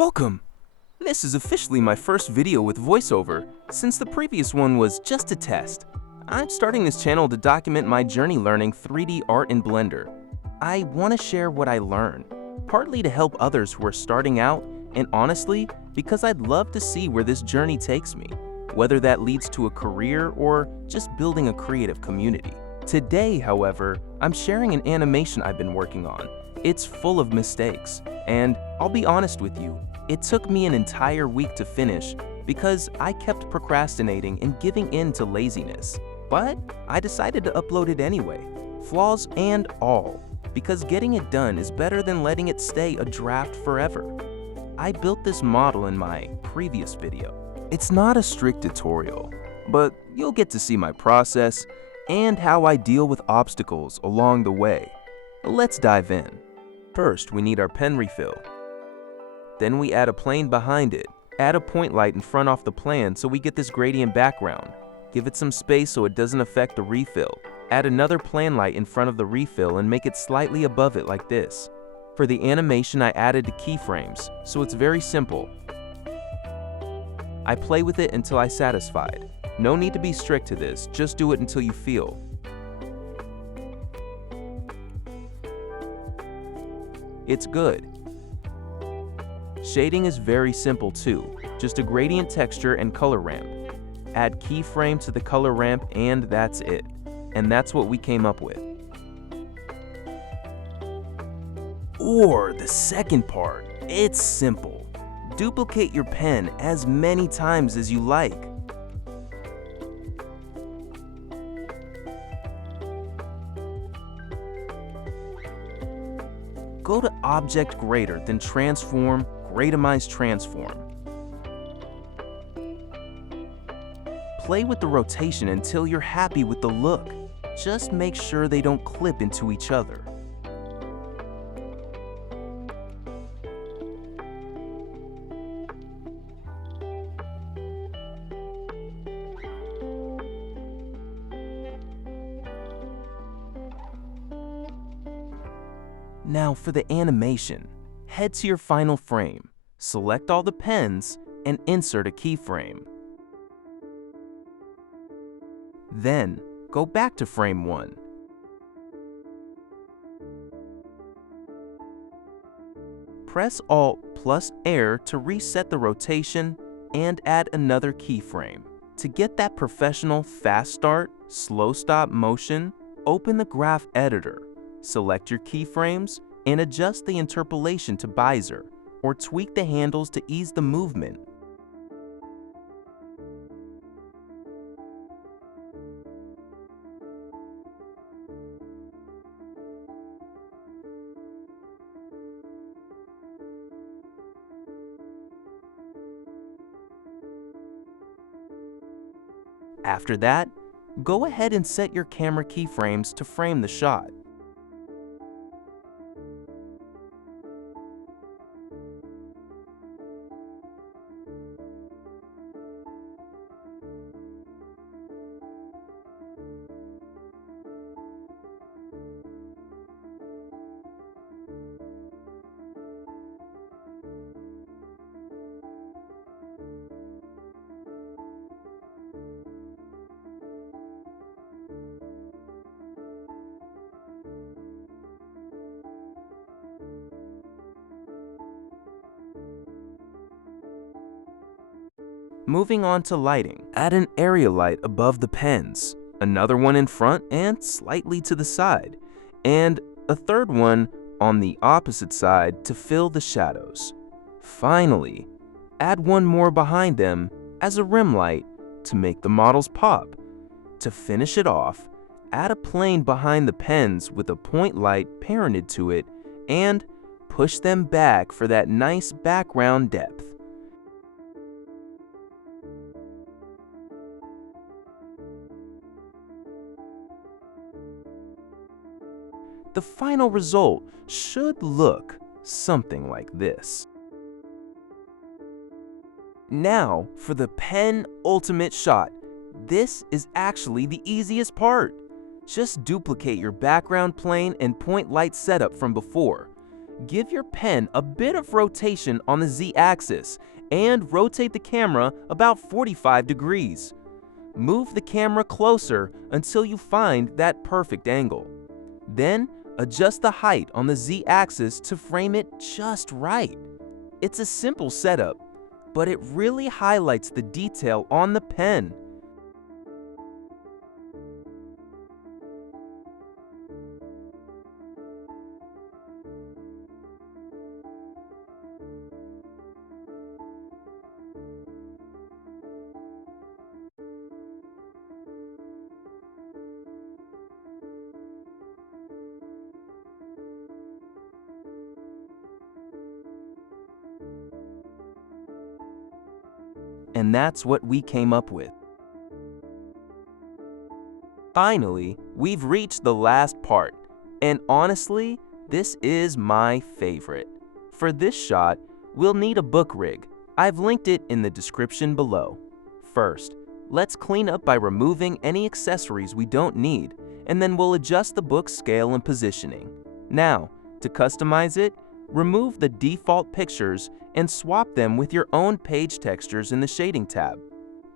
Welcome! This is officially my first video with voiceover, since the previous one was just a test. I'm starting this channel to document my journey learning 3D art in Blender. I want to share what I learn, partly to help others who are starting out, and honestly, because I'd love to see where this journey takes me, whether that leads to a career or just building a creative community. Today, however, I'm sharing an animation I've been working on. It's full of mistakes, and I'll be honest with you, it took me an entire week to finish because I kept procrastinating and giving in to laziness. But I decided to upload it anyway, flaws and all, because getting it done is better than letting it stay a draft forever. I built this model in my previous video. It's not a strict tutorial, but you'll get to see my process and how I deal with obstacles along the way. Let's dive in. First, we need our pen refill. Then we add a plane behind it. Add a point light in front off the plan so we get this gradient background. Give it some space so it doesn't affect the refill. Add another plan light in front of the refill and make it slightly above it like this. For the animation, I added the keyframes, so it's very simple. I play with it until I'm satisfied. No need to be strict to this, just do it until you feel. It's good. Shading is very simple too, just a gradient texture and color ramp. Add keyframe to the color ramp and that's it. And that's what we came up with. Or the second part, it's simple. Duplicate your pen as many times as you like. Go to Object Grader, then Transform, Gradimise Transform. Play with the rotation until you're happy with the look. Just make sure they don't clip into each other. Now for the animation, head to your final frame, select all the pens, and insert a keyframe. Then, go back to frame 1. Press Alt plus Air to reset the rotation and add another keyframe. To get that professional fast start, slow stop motion, open the graph editor. Select your keyframes and adjust the interpolation to Bezier, or tweak the handles to ease the movement. After that, go ahead and set your camera keyframes to frame the shot. Moving on to lighting, add an area light above the pens, another one in front and slightly to the side, and a third one on the opposite side to fill the shadows. Finally, add one more behind them as a rim light to make the models pop. To finish it off, add a plane behind the pens with a point light parented to it and push them back for that nice background depth. The final result should look something like this. Now for the pen ultimate shot. This is actually the easiest part. Just duplicate your background plane and point light setup from before. Give your pen a bit of rotation on the Z-axis and rotate the camera about 45 degrees. Move the camera closer until you find that perfect angle. Then, adjust the height on the Z-axis to frame it just right. It's a simple setup, but it really highlights the detail on the pen. And that's what we came up with. Finally, we've reached the last part, and honestly, this is my favorite. For this shot, we'll need a book rig. I've linked it in the description below. First, let's clean up by removing any accessories we don't need, and then we'll adjust the book's scale and positioning. Now, to customize it, remove the default pictures and swap them with your own page textures in the shading tab.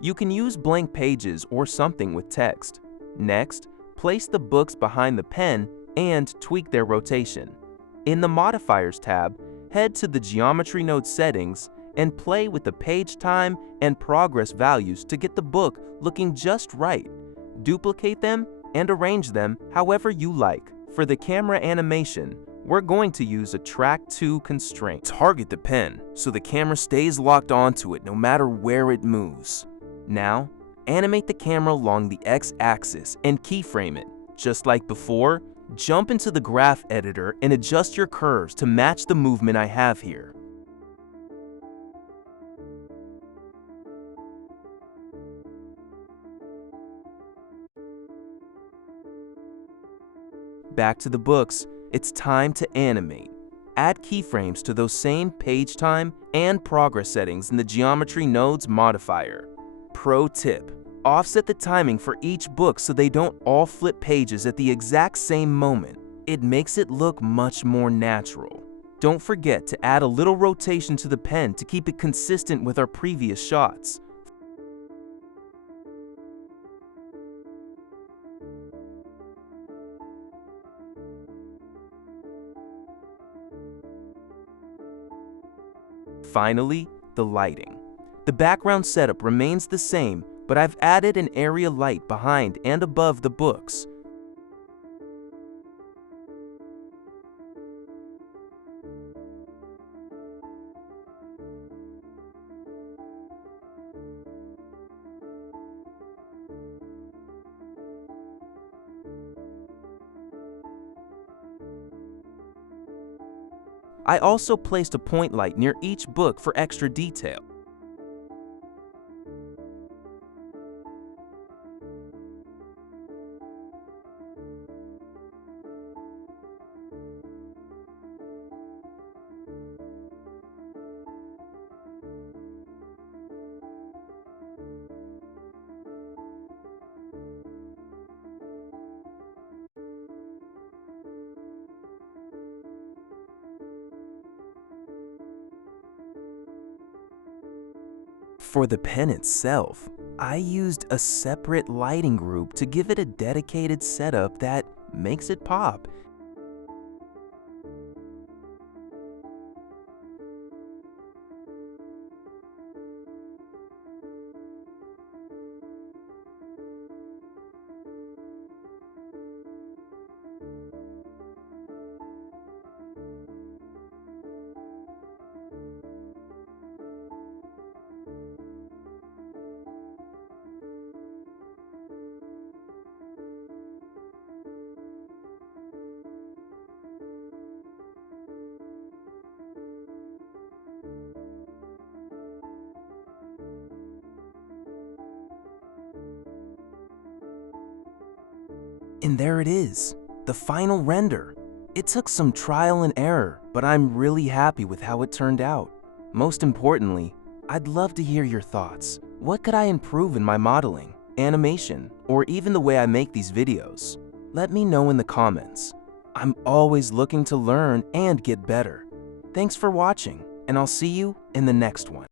You can use blank pages or something with text. Next, place the books behind the pen and tweak their rotation. In the Modifiers tab, head to the Geometry Node settings and play with the page time and progress values to get the book looking just right. Duplicate them and arrange them however you like. For the camera animation, we're going to use a track 2 constraint. Target the pen so the camera stays locked onto it no matter where it moves. Now, animate the camera along the X-axis and keyframe it. Just like before, jump into the graph editor and adjust your curves to match the movement I have here. Back to the books, it's time to animate. Add keyframes to those same page time and progress settings in the Geometry Nodes modifier. Pro tip: offset the timing for each book so they don't all flip pages at the exact same moment. It makes it look much more natural. Don't forget to add a little rotation to the pen to keep it consistent with our previous shots. Finally, the lighting. The background setup remains the same, but I've added an area light behind and above the books. I also placed a point light near each book for extra detail. For the pen itself, I used a separate lighting group to give it a dedicated setup that makes it pop. And there it is, the final render. It took some trial and error, but I'm really happy with how it turned out. Most importantly, I'd love to hear your thoughts. What could I improve in my modeling, animation, or even the way I make these videos? Let me know in the comments. I'm always looking to learn and get better. Thanks for watching, and I'll see you in the next one.